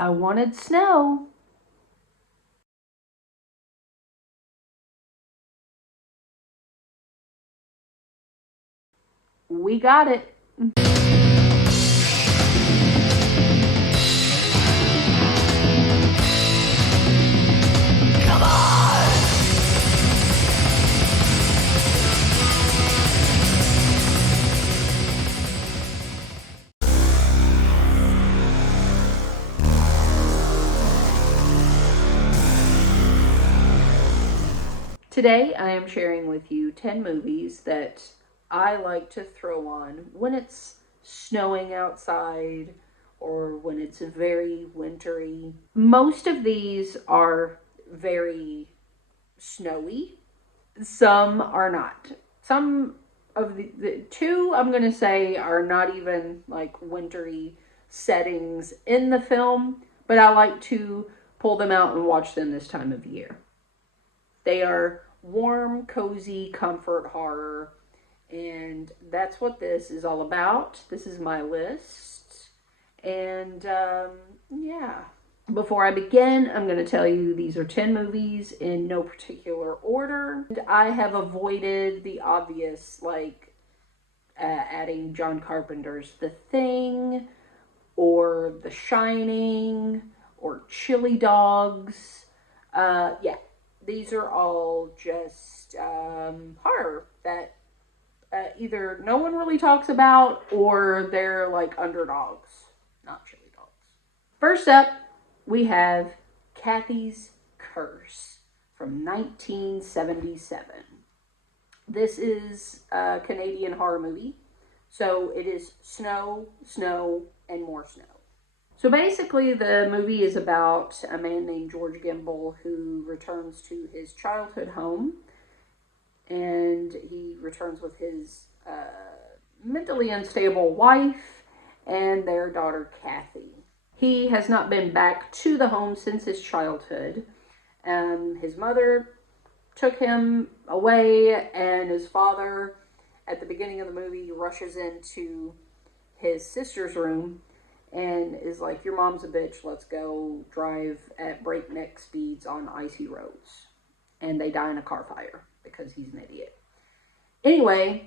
I wanted snow. We got it. Come on! Today I am sharing with you 10 movies that I like to throw on when it's snowing outside or when it's very wintry. Most of these are very snowy. Some are not. Some of the two I'm going to say are not even like wintry settings in the film, but I like to pull them out and watch them this time of year. They are warm, cozy, comfort horror, and that's what this is all about. This is my list, and yeah. Before I begin, I'm going to tell you these are 10 movies in no particular order. And I have avoided the obvious, like adding John Carpenter's The Thing, or The Shining, or Chili Dogs. Yeah. These are all just horror that either no one really talks about or they're like underdogs, not chili dogs. First up, we have Cathy's Curse from 1977. This is a Canadian horror movie, so it is snow, snow, and more snow. So basically, the movie is about a man named George Gimble who returns to his childhood home, and he returns with his mentally unstable wife and their daughter, Cathy. He has not been back to the home since his childhood. His mother took him away, and his father, at the beginning of the movie, rushes into his sister's room and is like, your mom's a bitch, let's go drive at breakneck speeds on icy roads. And they die in a car fire because he's an idiot. Anyway,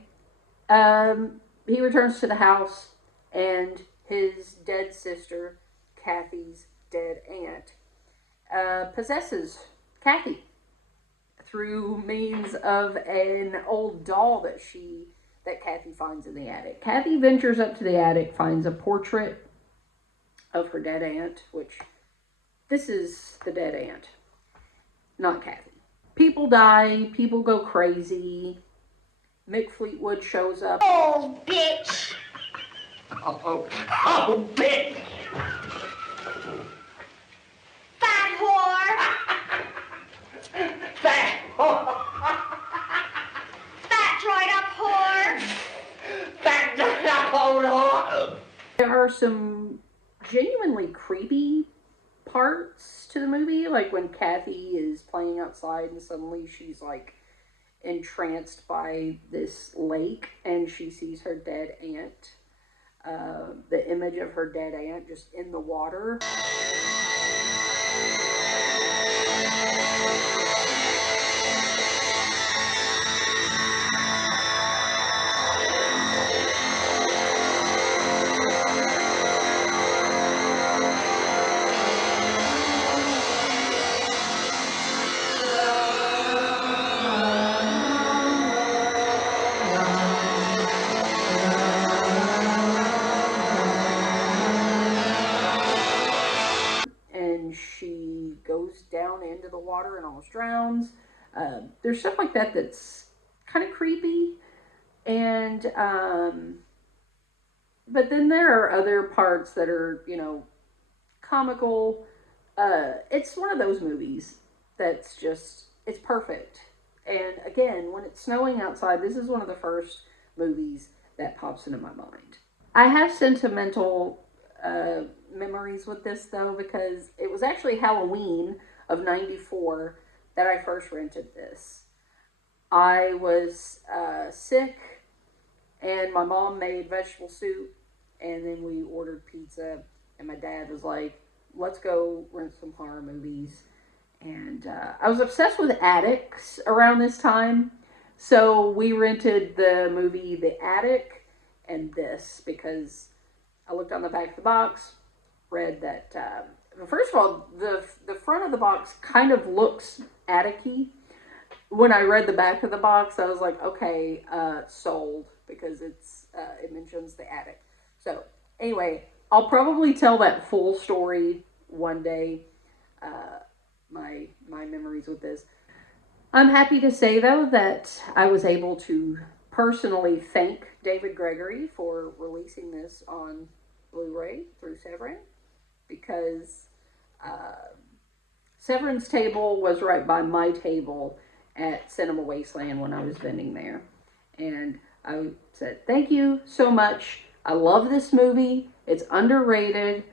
he returns to the house, and his dead sister, Cathy's dead aunt, possesses Cathy through means of an old doll that Cathy finds in the attic. Cathy ventures up to the attic, finds a portrait of her dead aunt, which this is the dead aunt, not Cathy. People die, people go crazy. Mick Fleetwood shows up. Oh, bitch! Oh, bitch! Fat whore! Fat whore! Fat dried up whore! Fat dried up whore! There are some genuinely creepy parts to the movie, like when Cathy is playing outside and suddenly she's like entranced by this lake and she sees her dead aunt, the image of her dead aunt just in the water. And she goes down into the water and almost drowns. There's stuff like that that's kind of creepy. And, but then there are other parts that are, comical. It's one of those movies that's just, it's perfect. And again, when it's snowing outside, this is one of the first movies that pops into my mind. I have sentimental memories with this though, because it was actually Halloween of '94 that I first rented this. I was sick, and my mom made vegetable soup, and then we ordered pizza, and my dad was like, let's go rent some horror movies. And I was obsessed with attics around this time. So we rented the movie The Attic and this because I looked on the back of the box, read that, first of all, the front of the box kind of looks attic-y. When I read the back of the box, I was like, okay, sold, because it mentions the attic. So anyway, I'll probably tell that full story one day, my memories with this. I'm happy to say, though, that I was able to personally thank David Gregory for releasing this on Blu-ray through Severin, because Severin's table was right by my table at Cinema Wasteland when I was vending there. And I said, thank you so much. I love this movie. It's underrated.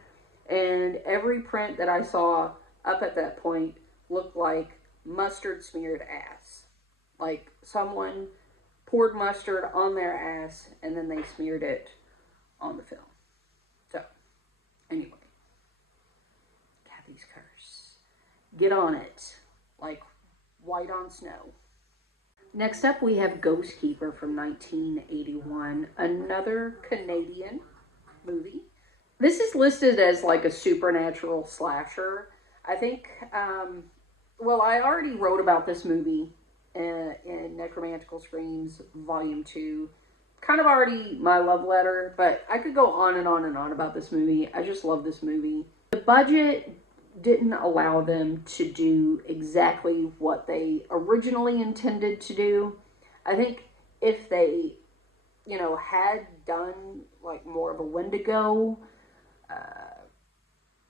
And every print that I saw up at that point looked like mustard smeared ass. Like someone poured mustard on their ass and then they smeared it on the film. So, anyway. Cathy's Curse. Get on it. Like white on snow. Next up, we have Ghostkeeper from 1981. Another Canadian movie. This is listed as like a supernatural slasher. I think, well, I already wrote about this movie in Necromantical Screams Volume 2. Kind of already my love letter, but I could go on and on and on about this movie. I just love this movie. The budget didn't allow them to do exactly what they originally intended to do. I think if they, had done like more of a Wendigo,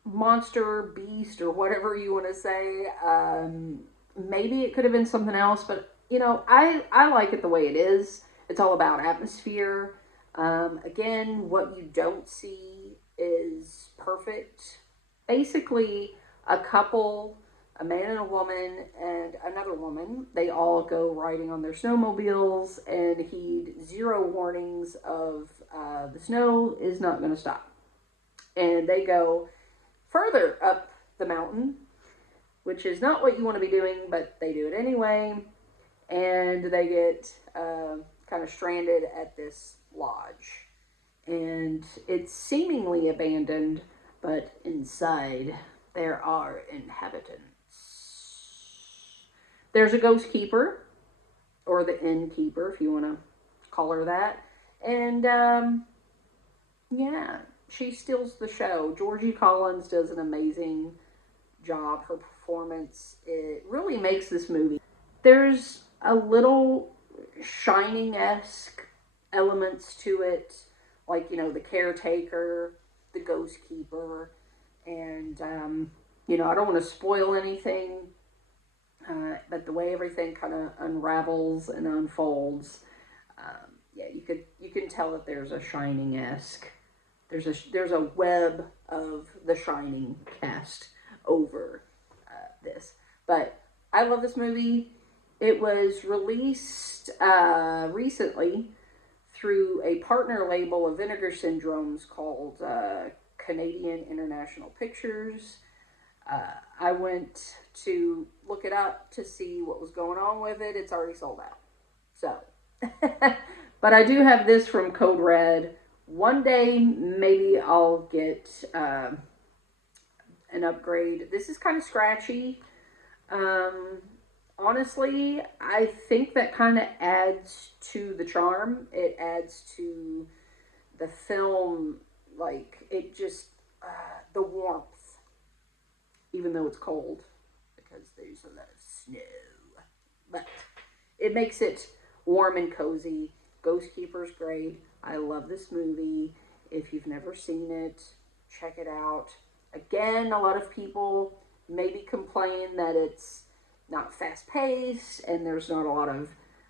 monster, beast, or whatever you want to say, maybe it could have been something else, but I like it the way it is. It's all about atmosphere. Again, what you don't see is perfect. Basically, a couple, a man and a woman and another woman, they all go riding on their snowmobiles and heed zero warnings of the snow is not going to stop. And they go further up the mountain, which is not what you want to be doing, but they do it anyway. And they get kind of stranded at this lodge. And it's seemingly abandoned, but inside there are inhabitants. There's a ghost keeper, or the innkeeper, if you want to call her that. And, yeah, she steals the show. Georgie Collins does an amazing job. Her performance, it really makes this movie. There's a little Shining-esque elements to it, like, the caretaker, the ghost keeper, and, I don't want to spoil anything, but the way everything kind of unravels and unfolds, yeah, you can tell that there's a Shining-esque. There's a web of the Shining cast over this. But I love this movie. It was released recently through a partner label of Vinegar Syndromes called Canadian International Pictures. I went to look it up to see what was going on with it. It's already sold out. So, but I do have this from Code Red. One day, maybe I'll get an upgrade. This is kind of scratchy. Honestly, I think that kind of adds to the charm. It adds to the film, like, it just, the warmth. Even though it's cold, because there's a lot of snow. But it makes it warm and cozy. Ghostkeeper's great. I love this movie. If you've never seen it, check it out. Again, a lot of people maybe complain that it's not fast-paced, and there's not a lot of,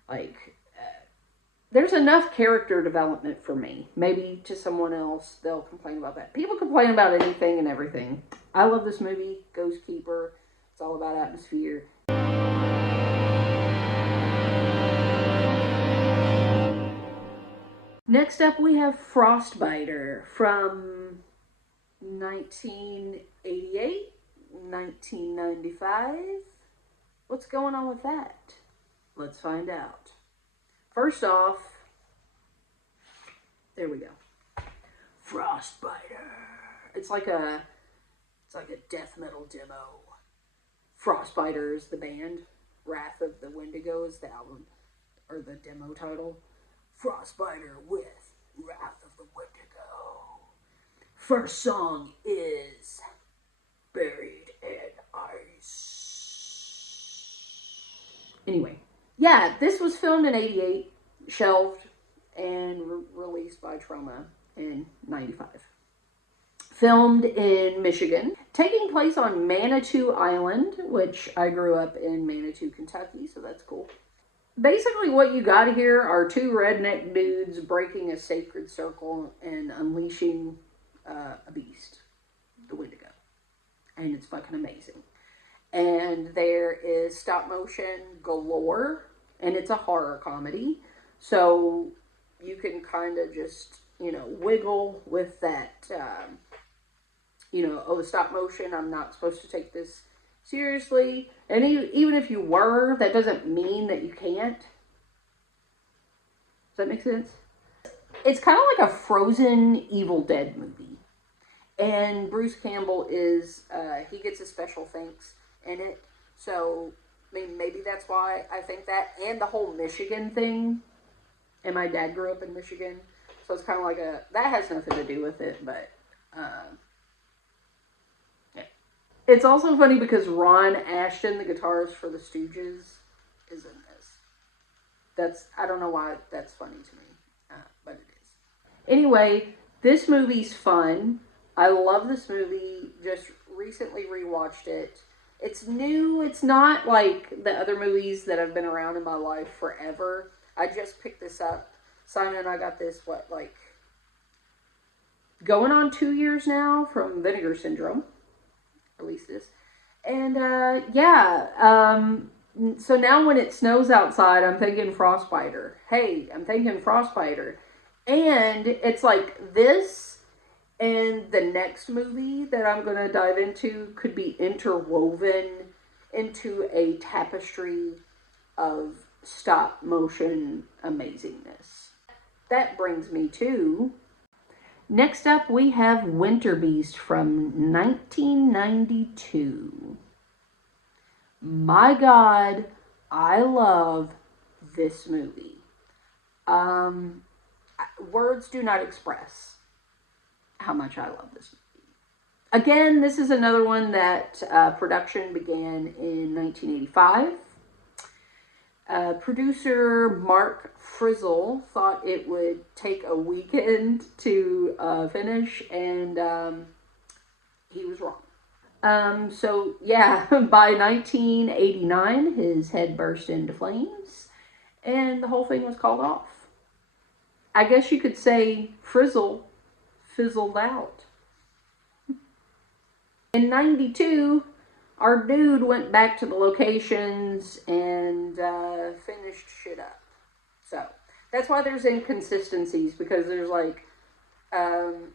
like, there's enough character development for me. Maybe to someone else, they'll complain about that. People complain about anything and everything. I love this movie, Ghostkeeper. It's all about atmosphere. Next up, we have Frostbiter from 1988. 1988, 1995. What's going on with that? Let's find out. First off, there we go. Frostbiter. It's like a death metal demo. Frostbiter is the band. Wrath of the Wendigo is the album, or the demo title. Frostbiter with Wrath of the Wendigo. First song is Buried in Ice. Anyway, yeah, this was filmed in 88, shelved, and released by Trauma in 95. Filmed in Michigan, taking place on Manitou Island, which I grew up in Manitou, Kentucky, so that's cool. Basically what you got here are two redneck dudes breaking a sacred circle and unleashing a beast, the Wendigo. And it's fucking amazing. And there is stop motion galore, and it's a horror comedy, so you can kind of just, wiggle with that, oh, the stop motion, I'm not supposed to take this seriously. And even if you were, that doesn't mean that you can't. Does that make sense? It's kind of like a Frozen Evil Dead movie. And Bruce Campbell is, he gets a special thanks in it. So, I mean, maybe that's why I think that. And the whole Michigan thing. And my dad grew up in Michigan. So it's kind of like that has nothing to do with it, but, yeah. It's also funny because Ron Ashton, the guitarist for the Stooges, is in this. I don't know why that's funny to me, but it is. Anyway, this movie's fun. I love this movie. Just recently rewatched it. It's new. It's not like the other movies that have been around in my life forever. I just picked this up. Simon and I got this, going on 2 years now from Vinegar Syndrome. Releases. And, so now when it snows outside, I'm thinking Frostbiter. Hey, I'm thinking Frostbiter. And it's like this and the next movie that I'm going to dive into could be interwoven into a tapestry of stop motion amazingness. That brings me to... Next up, we have Winterbeast from 1992. My God, I love this movie. Words do not express how much I love this movie. Again, this is another one that production began in 1985. Producer Mark Frizzle thought it would take a weekend to finish, and he was wrong. So yeah, by 1989, his head burst into flames, and the whole thing was called off. I guess you could say Frizzle fizzled out. In 92, our dude went back to the locations and finished shit up. So, that's why there's inconsistencies, because there's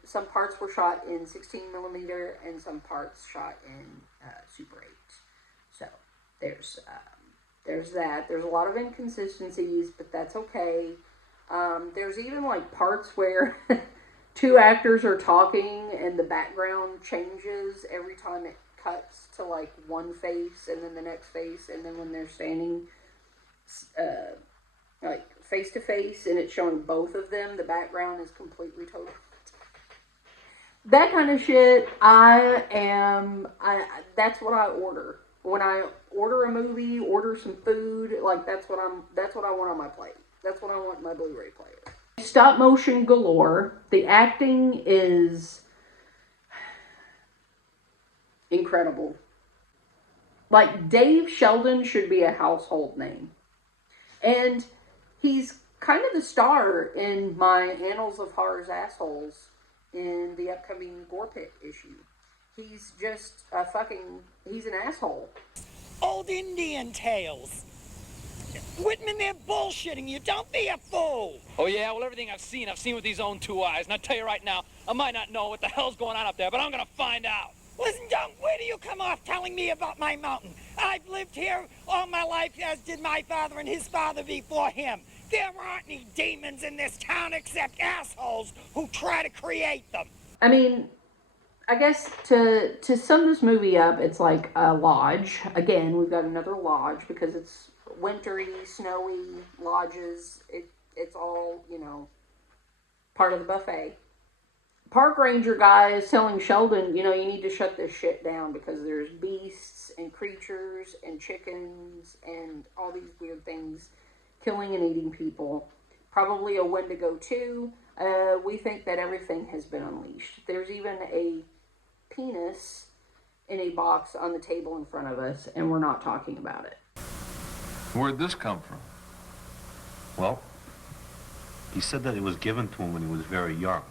some parts were shot in 16mm and some parts shot in Super 8. So, there's that. There's a lot of inconsistencies, but that's okay. There's even parts where two actors are talking and the background changes every time it cuts to one face and then the next face, and then when they're standing face to face and it's showing both of them, the background is completely total. That kind of shit, that's what I order. When I order a movie, order some food, that's what I want on my plate. That's what I want in my Blu-ray player. Stop motion galore. The acting is incredible. Dave Sheldon should be a household name. And he's kind of the star in my Annals of Horror's Assholes in the upcoming Gore Pit issue. He's just he's an asshole. Old Indian tales. Whitman, they're bullshitting you. Don't be a fool. Oh, yeah? Well, everything I've seen with these own two eyes. And I tell you right now, I might not know what the hell's going on up there, but I'm going to find out. Listen, Tom, where do come off telling me about my mountain. I've lived here all my life, as did my father and his father before him. There aren't any demons in this town except assholes who try to create them. I mean, I guess to sum this movie up, it's like a lodge. Again, we've got another lodge because it's wintry, snowy lodges. It's all, you know, part of the buffet. Park ranger guy is telling Sheldon, you know, you need to shut this shit down because there's beasts and creatures and chickens and all these weird things killing and eating people. Probably a Wendigo too. We think that everything has been unleashed. There's even a penis in a box on the table in front of us, and we're not talking about it. Where'd this come from? Well, he said that it was given to him when he was very young,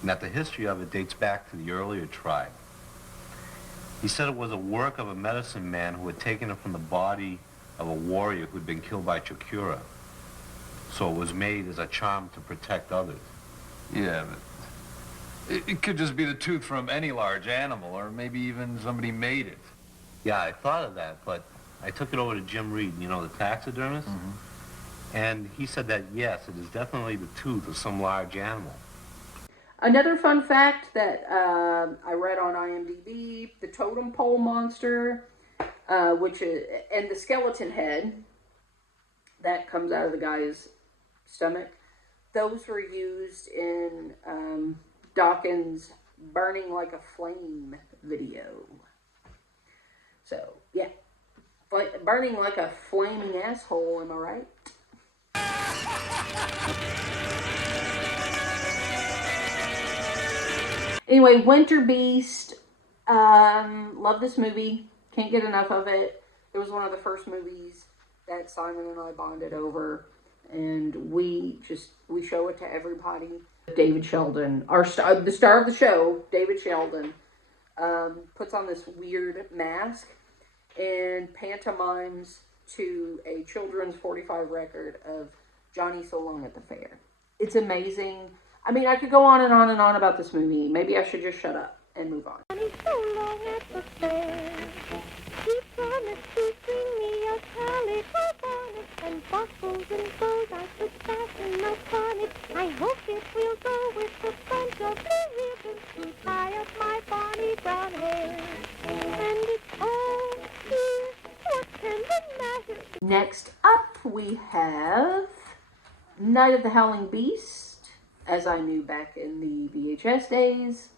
and that the history of it dates back to the earlier tribe. He said it was a work of a medicine man who had taken it from the body of a warrior who'd been killed by Chikura. So it was made as a charm to protect others. Yeah, but it could just be the tooth from any large animal, or maybe even somebody made it. Yeah, I thought of that, but I took it over to Jim Reed, you know, the taxidermist, and he said that, yes, it is definitely the tooth of some large animal. Another fun fact that I read on IMDb, the totem pole monster, which is, and the skeleton head that comes out of the guy's stomach, those were used in Dawkins' Burning Like a Flame video. So, yeah. Burning like a flaming asshole, am I right? Anyway, Winterbeast. Love this movie. Can't get enough of it. It was one of the first movies that Simon and I bonded over. And we show it to everybody. David Sheldon, the star of the show, David Sheldon, puts on this weird mask and pantomimes to a children's 45 record of Johnny So Long at the Fair. It's amazing. I mean, I could go on and on and on about this movie. Maybe I should just shut up and move on. Johnny So Long at the fair, he promised to bring me a calico bonnet and buckles and bows I could fasten upon it. I hope it will go with the bunch of blue ribbons to tie up my bonny brown hair. And it's all here, what can the matter? Next up, we have Night of the Howling Beast, as I knew back in the VHS days,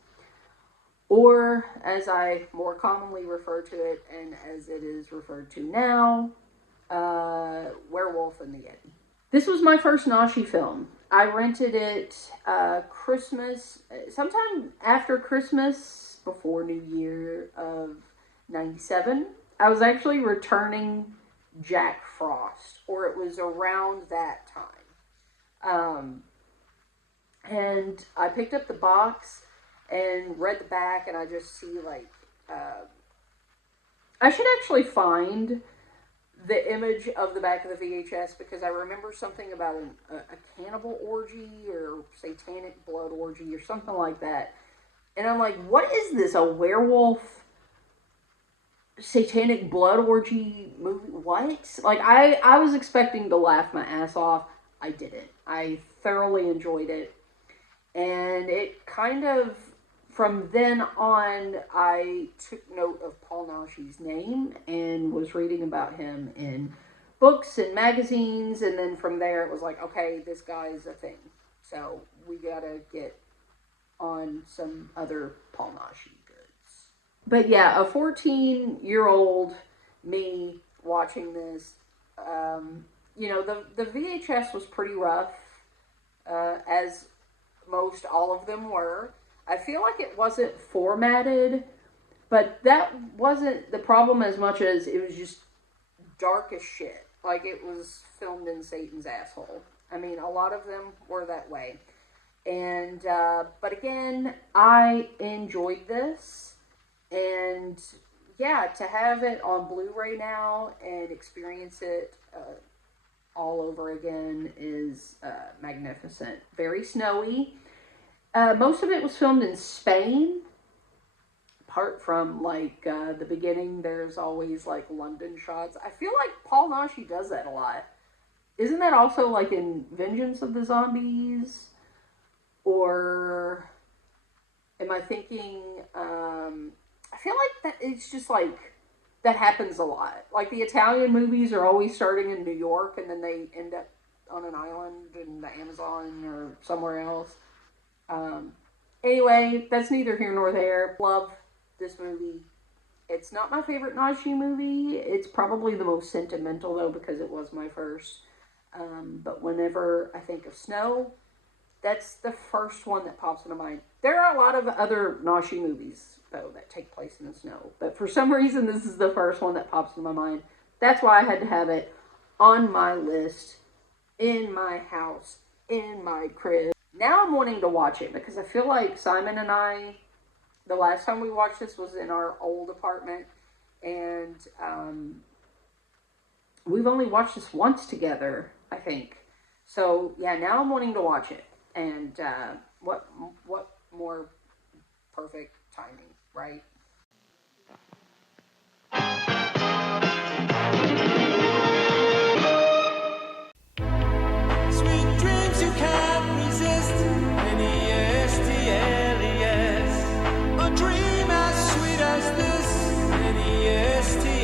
or as I more commonly refer to it, and as it is referred to now, Werewolf and the YETI. This was my first Nashi film. I rented it Christmas, sometime after Christmas, before New Year of 97. I was actually returning Jack Frost, or it was around that time. And I picked up the box and read the back, and I just see, like, I should actually find the image of the back of the VHS, because I remember something about a cannibal orgy, or satanic blood orgy, or something like that. And I'm like, what is this, a werewolf satanic blood orgy movie? What? Like, I was expecting to laugh my ass off. I didn't. I thoroughly enjoyed it. And it kind of, from then on, I took note of Paul Nashi's name and was reading about him in books and magazines. And then from there, it was like, okay, this guy's a thing. So we gotta get on some other Paul Nashi goods. But yeah, a 14-year-old me watching this, you know, the VHS was pretty rough, as most all of them were. I feel like it wasn't formatted, but that wasn't the problem as much as it was just dark as shit. Like, it was filmed in Satan's asshole. I mean, a lot of them were that way. And, but again, I enjoyed this. And, yeah, to have it on Blu-ray now and experience it all over again is magnificent. Very snowy. Most of it was filmed in Spain. apart from, like, the beginning, there's always, like, London shots. I feel like Paul Naschy does that a lot. Isn't that also, like, in Vengeance of the Zombies? Or am I thinking, I feel like that it's just, like, that happens a lot. Like, the Italian movies are always starting in New York, and then they end up on an island in the Amazon or somewhere else. Anyway, that's neither here nor there. Love this movie. It's not my favorite Naschy movie. It's probably the most sentimental, though, because it was my first. But whenever I think of snow, that's the first one that pops into mind. There are a lot of other Naschy movies, though, that take place in the snow. But for some reason, this is the first one that pops into my mind. That's why I had to have it on my list, in my house, in my crib. Now I'm wanting to watch it because I feel like Simon and I, the last time we watched this was in our old apartment. And we've only watched this once together, I think. So, yeah, now I'm wanting to watch it. And what more perfect timing, right? Sweet dreams you can't resist. N-E-S-T-L-E-S. A dream as sweet as this. N-E-S-T-L-E-S.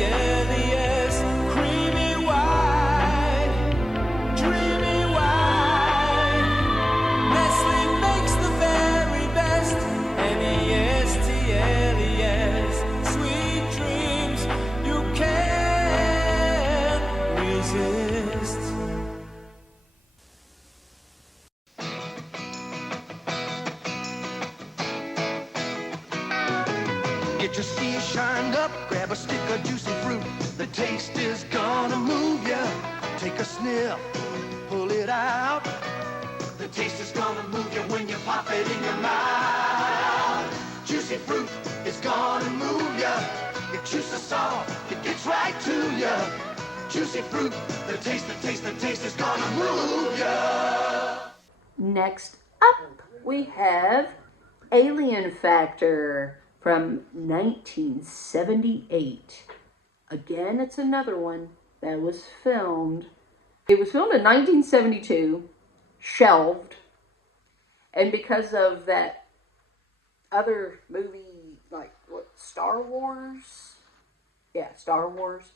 Creamy white, dreamy white. Nestle makes the very best. N-E-S-T-L-E-S. Sweet dreams you can't resist. Get your steel shined up, grab a stick of juicy fruit. The taste is gonna move ya. Take a sniff, pull it out. The taste is gonna move you when you pop it in your mouth. Juicy fruit is gonna move ya. Your juice is soft, it gets right to ya. Juicy fruit, the taste is gonna move ya. Next up, we have Alien Factor from 1978. Again, it's another one that was filmed. It was filmed in 1972, shelved, and because of that other movie, like, what, Star Wars? Yeah, Star Wars.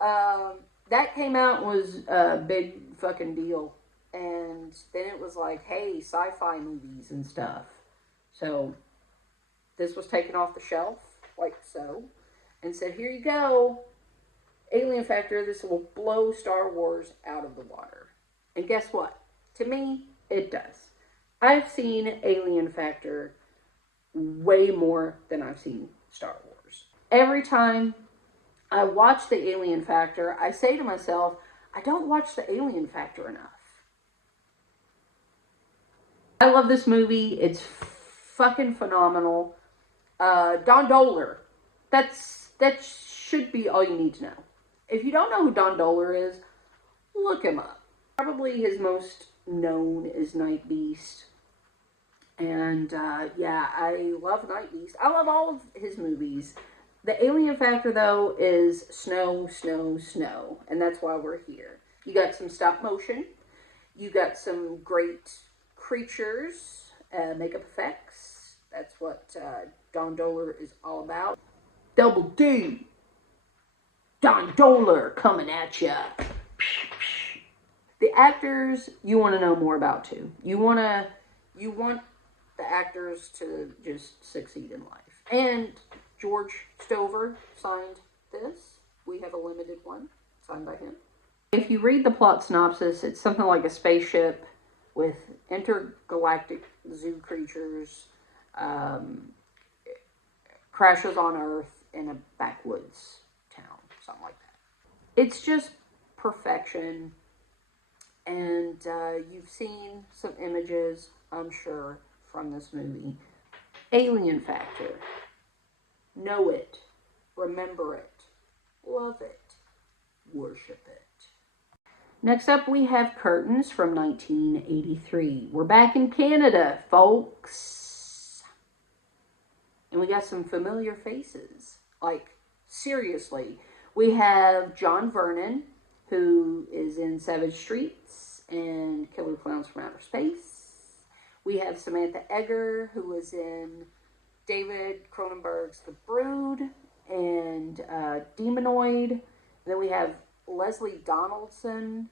That came out, was a big fucking deal. And then it was like, hey, sci-fi movies and stuff. So this was taken off the shelf, like so, and said, here you go, Alien Factor, this will blow Star Wars out of the water. And guess what? To me, it does. I've seen Alien Factor way more than I've seen Star Wars. Every time I watch the Alien Factor, I say to myself, I don't watch the Alien Factor enough. I love this movie. It's fucking phenomenal. Don Dohler. That should be all you need to know. If you don't know who Don Dohler is, look him up. Probably his most known is Night Beast. And, yeah, I love Night Beast. I love all of his movies. The Alien Factor, though, is snow, snow, snow. And that's why we're here. You got some stop motion. You got some great creatures, makeup effects. That's what Don Dohler is all about. Double D. Don Dohler coming at ya. The actors you want to know more about too. You want the actors to just succeed in life. And George Stover signed this. We have a limited one signed by him. If you read the plot synopsis, it's something like a spaceship with intergalactic zoo creatures, crashes on Earth in a backwoods town, something like that. It's just perfection, and you've seen some images, I'm sure, from this movie. Alien Factor. Know it, remember it, love it, worship it. Next up, we have Curtains from 1983. We're back in Canada, folks. And we got some familiar faces. Like, seriously. We have John Vernon, who is in Savage Streets and Killer Clowns from Outer Space. We have Samantha Eggar, who was in David Cronenberg's The Brood and Demonoid. And then we have Leslie Donaldson,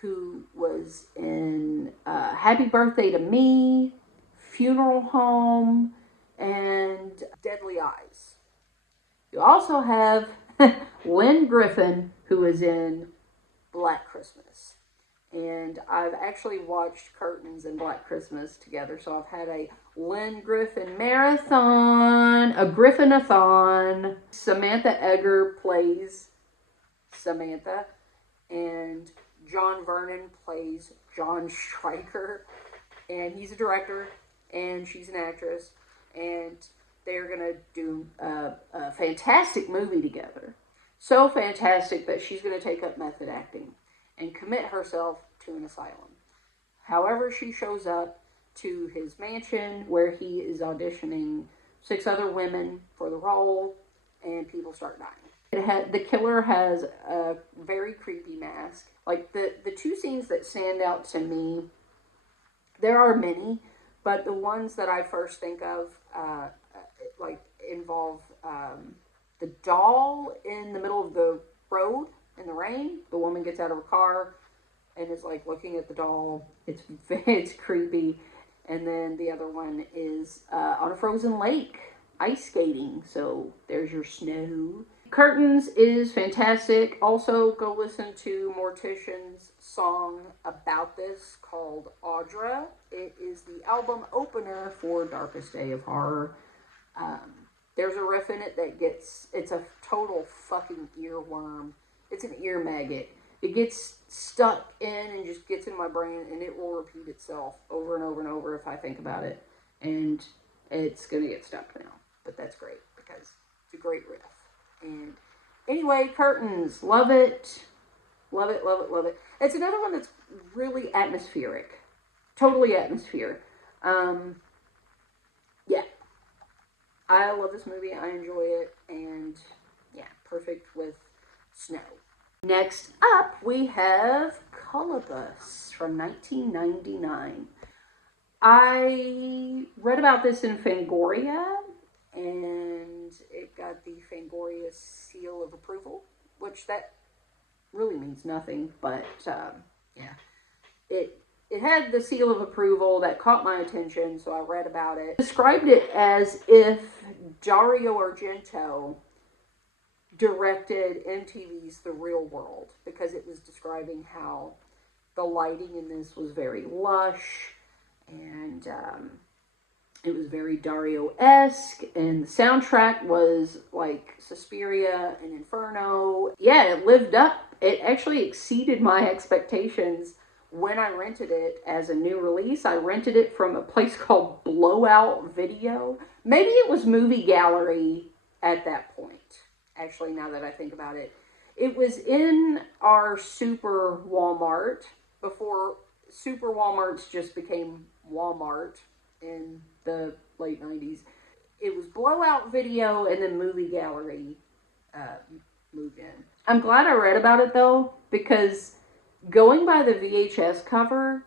who was in Happy Birthday to Me, Funeral Home, and Deadly Eyes. You also have Lynn Griffin, who is in Black Christmas. And I've actually watched Curtains and Black Christmas together, so I've had a Lynn Griffin marathon, a Griffinathon. Samantha Eggar plays Samantha, and John Vernon plays John Stryker, and he's a director, and she's an actress, and they're going to do a fantastic movie together. So fantastic that she's going to take up method acting and commit herself to an asylum. However, she shows up to his mansion where he is auditioning 6 other women for the role, and people start dying. The killer has a very creepy mask. Like, the 2 scenes that stand out to me, there are many, but the ones that I first think of, involve the doll in the middle of the road in the rain. The woman gets out of her car and is, like, looking at the doll. It's creepy. And then the other one is on a frozen lake, ice skating. So there's your snow. Curtains is fantastic. Also, go listen to Mortician's song about this called Audra. It is the album opener for Darkest Day of Horror. There's a riff in it that it's a total fucking earworm. It's an ear maggot. It gets stuck in and just gets in my brain, and it will repeat itself over and over and over if I think about it. And it's going to get stuck now. But that's great, because it's a great riff. And anyway, Curtains. Love it. Love it, love it, love it. It's another one that's really atmospheric. Totally atmospheric. Yeah. I love this movie. I enjoy it. And yeah, perfect with snow. Next up, we have Kolobos from 1999. I read about this in Fangoria, and it got the Fangoria seal of approval, which that really means nothing, but yeah. It had the seal of approval that caught my attention, so I read about it. Described it as if Dario Argento directed MTV's The Real World, because it was describing how the lighting in this was very lush, and it was very Dario-esque, and the soundtrack was like Suspiria and Inferno. Yeah, it lived up. It actually exceeded my expectations when I rented it as a new release. I rented it from a place called Blowout Video. Maybe it was Movie Gallery at that point. Actually, now that I think about it. It was in our Super Walmart before Super Walmarts just became Walmart in the late 90s. It was Blowout Video, and then Movie Gallery moved in. I'm glad I read about it, though, because going by the VHS cover,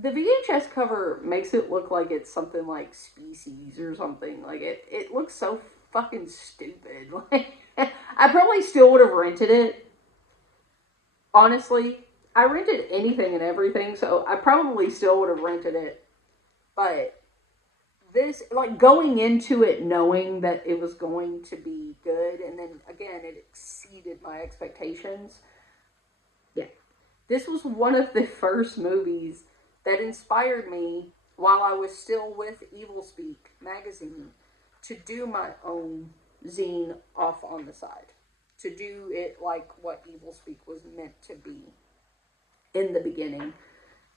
the VHS cover makes it look like it's something like Species or something. Like, it looks so fucking stupid. Like, I probably still would have rented it. Honestly, I rented anything and everything, so I probably still would have rented it. But this, like, going into it knowing that it was going to be good, and then again, it exceeded my expectations. Yeah. This was one of the first movies that inspired me while I was still with Evil Speak magazine to do my own zine off on the side. To do it like what Evil Speak was meant to be in the beginning.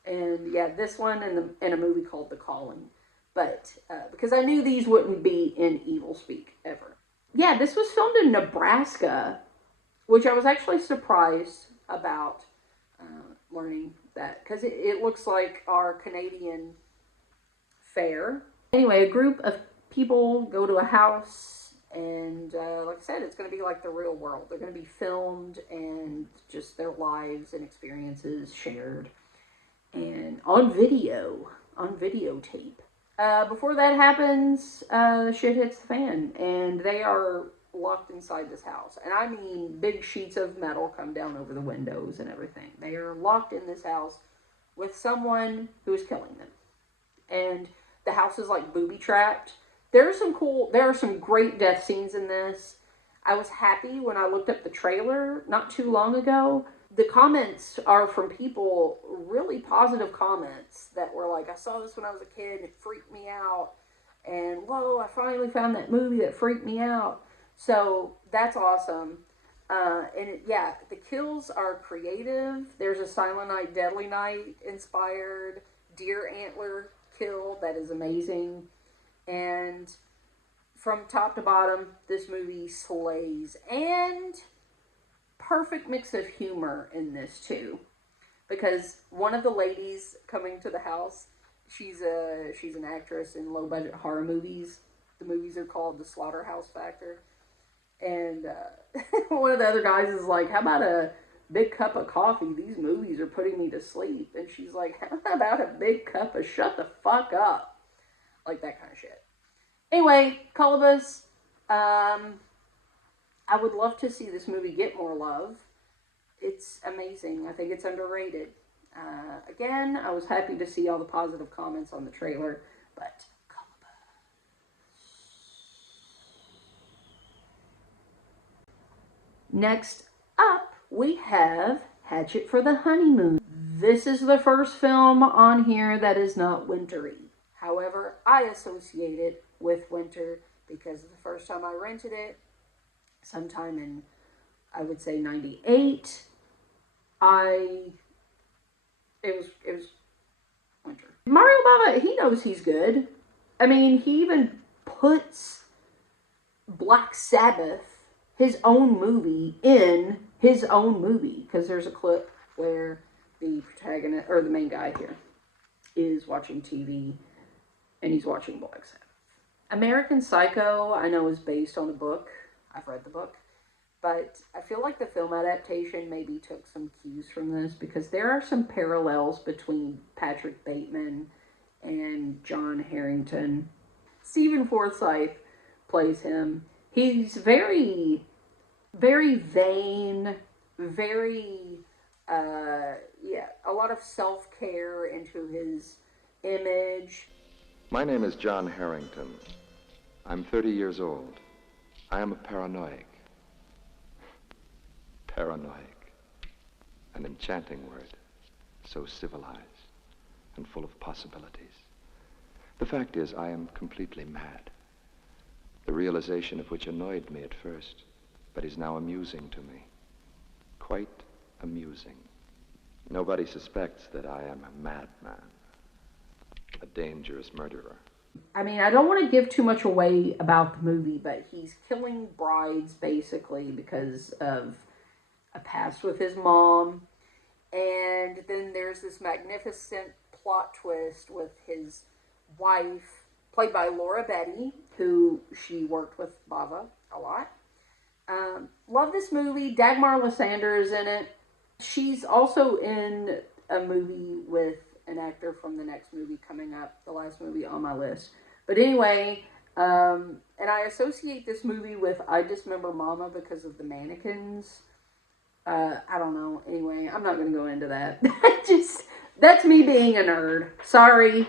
And yeah, this one and a movie called The Calling. But, because I knew these wouldn't be in Evil Speak ever. Yeah, this was filmed in Nebraska, which I was actually surprised about learning that. Because it looks like our Canadian fair. Anyway, a group of people go to a house, and like I said, it's going to be like the real world. They're going to be filmed, and just their lives and experiences shared, and on videotape. Before that happens, shit hits the fan, and they are locked inside this house. And I mean, big sheets of metal come down over the windows and everything. They are locked in this house with someone who is killing them. And the house is like booby-trapped. There are some great death scenes in this. I was happy when I looked up the trailer not too long ago. The comments are from people, really positive comments, that were like, I saw this when I was a kid, and it freaked me out. And, whoa, I finally found that movie that freaked me out. So, that's awesome. The kills are creative. There's a Silent Night, Deadly Night inspired deer antler kill that is amazing. And from top to bottom, this movie slays. And perfect mix of humor in this too, because one of the ladies coming to the house, she's an actress in low budget horror movies. The movies are called The Slaughterhouse Factor, and one of the other guys is like, how about a big cup of coffee? These movies are putting me to sleep. And she's like, how about a big cup of shut the fuck up, like that kind of shit. Anyway, Kolobos, I would love to see this movie get more love. It's amazing. I think it's underrated. Again, I was happy to see all the positive comments on the trailer, but next up, we have Hatchet for the Honeymoon. This is the first film on here that is not wintry. However, I associate it with winter because the first time I rented it, sometime in, I would say, 98, it was winter. Mario Bava, he knows he's good. I mean, he even puts Black Sabbath, his own movie, in his own movie, because there's a clip where the protagonist, or the main guy here, is watching TV, and he's watching Black Sabbath. American Psycho, I know, is based on a book. I've read the book, but I feel like the film adaptation maybe took some cues from this, because there are some parallels between Patrick Bateman and John Harrington. Stephen Forsythe plays him. He's very, very vain, very, a lot of self-care into his image. My name is John Harrington. I'm 30 years old. I am a paranoiac. Paranoiac. An enchanting word. So civilized and full of possibilities. The fact is, I am completely mad. The realization of which annoyed me at first, but is now amusing to me. Quite amusing. Nobody suspects that I am a madman. A dangerous murderer. I mean, I don't want to give too much away about the movie, but he's killing brides, basically, because of a past with his mom. And then there's this magnificent plot twist with his wife, played by Laura Betty, who she worked with Bava a lot. Love this movie. Dagmar Lysander is in it. She's also in a movie with an actor from the next movie coming up, the last movie on my list. But anyway, and I associate this movie with I Dismember Mama because of the mannequins. I don't know. Anyway, I'm not going to go into that. That's me being a nerd. Sorry.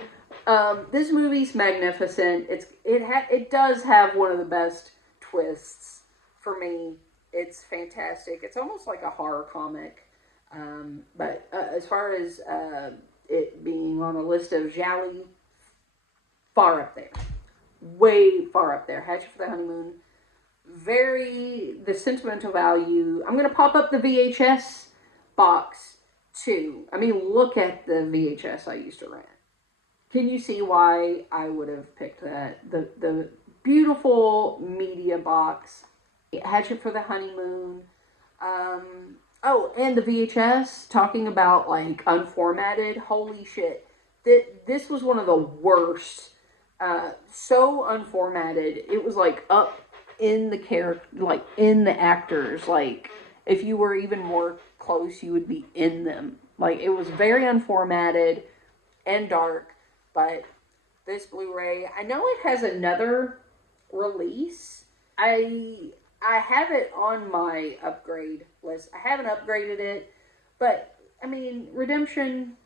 This movie's magnificent. It does have one of the best twists for me. It's fantastic. It's almost like a horror comic. But as far as it being on a list of Jolly, far up there. Way far up there. Hatchet for the Honeymoon. The sentimental value. I'm going to pop up the VHS box too. I mean, look at the VHS I used to rent. Can you see why I would have picked that? The beautiful media box. Hatchet for the Honeymoon. And the VHS, talking about, like, unformatted. Holy shit. This was one of the worst So unformatted. It was like up in the character, like in the actors. Like if you were even more close, you would be in them. Like it was very unformatted and dark. But this Blu-ray, I know it has another release. I have it on my upgrade list. I haven't upgraded it, but I mean, Redemption.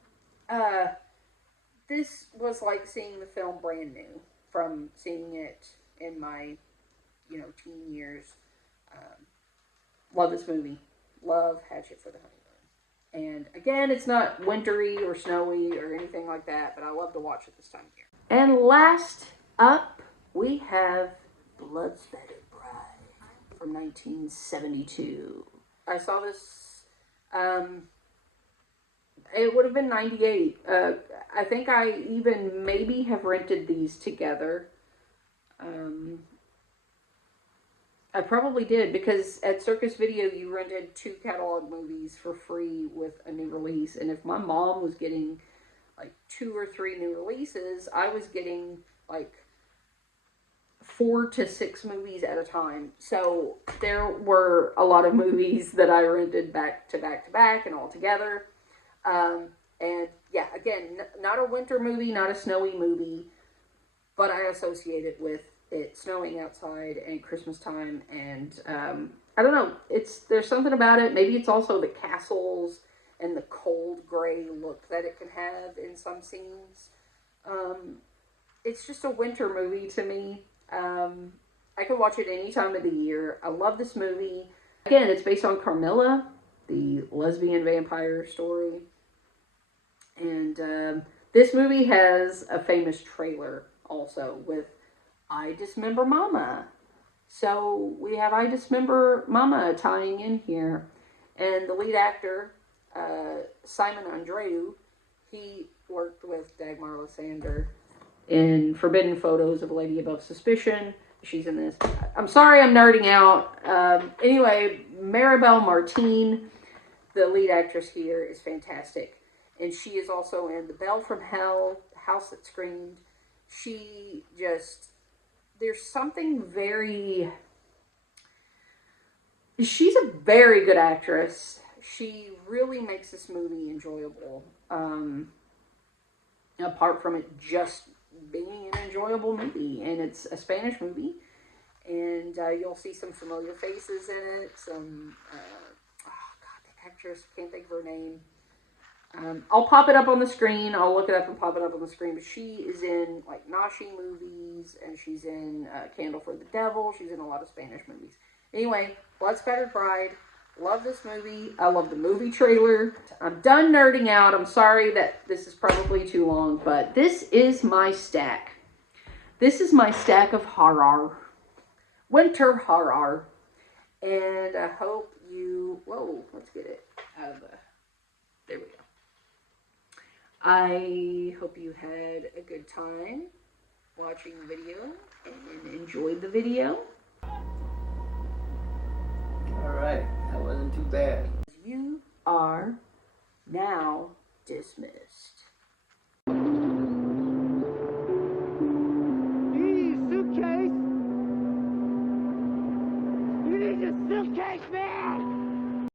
This was like seeing the film brand new from seeing it in my, teen years. Love this movie. Love Hatchet for the Honeymoon. And again, it's not wintry or snowy or anything like that, but I love to watch it this time of year. And last up, we have Bloodbaths from 1972. I saw this, it would have been 98. I think I even maybe have rented these together. I probably did, because at Circus Video you rented 2 catalog movies for free with a new release. And if my mom was getting like 2 or 3 new releases, I was getting like 4 to 6 movies at a time. So there were a lot of movies that I rented back to back to back and all together. And yeah, again, not a winter movie, not a snowy movie, but I associate it with it snowing outside and Christmas time. And I don't know, there's something about it. Maybe it's also the castles and the cold gray look that it can have in some scenes. It's just a winter movie to me. I could watch it any time of the year. I love this movie. Again, it's based on Carmilla, the lesbian vampire story. And this movie has a famous trailer also with I Dismember Mama. So we have I Dismember Mama tying in here. And the lead actor, Simon Andreu, he worked with Dagmar Lysander in Forbidden Photos of a Lady Above Suspicion. She's in this. I'm sorry I'm nerding out. Anyway, Maribel Martin, the lead actress here, is fantastic. And she is also in The Bell from Hell, The House That Screamed. There's something very... She's a very good actress. She really makes this movie enjoyable. Apart from it just being an enjoyable movie. And it's a Spanish movie. And you'll see some familiar faces in it. The actress, can't think of her name. I'll pop it up on the screen. I'll look it up and pop it up on the screen. But she is in like Nashi movies, and she's in Candle for the Devil. She's in a lot of Spanish movies. Anyway, Bloodspattered Bride. Love this movie. I love the movie trailer. I'm done nerding out. I'm sorry that this is probably too long, but this is my stack. This is my stack of horror. Winter horror. And I hope you... Whoa, let's get it out of the... There we go. I hope you had a good time watching the video and enjoyed the video. Alright, that wasn't too bad. You are now dismissed.